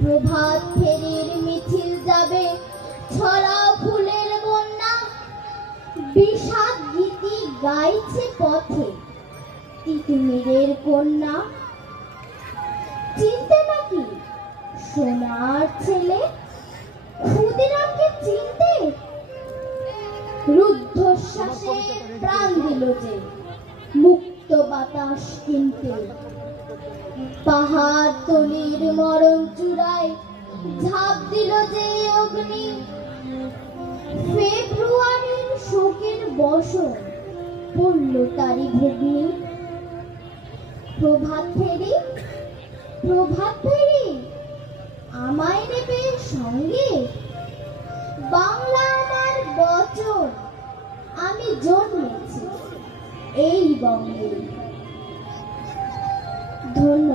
প্রভাত ফেরির মিছিল যাবে, ছড়াও ফুলের বন্যা, বিষাদ গীতি গাইছে পথে তিতুমিরের কন্যা। চিনতে নাকি সোনার ছেলে ক্ষুদিরামকে চিনতে? রুদ্ধশ্বাসে প্রাণ দিল যে মুক্ত বাতাস কিনতে। পাহাড় তলির মরণ চূড়ায় ঝাঁপ দিল যে অগ্নি। ফেব্রুয়ারির শোকের বসন পড়ল তারি ভগ্নি। প্রভাত ফেরি, প্রভাত ফেরি, আমায় নেবে সঙ্গে? বাংলা আমার বচন, আমি জন্মেছি এই বঙ্গে। ধন্যবাদ।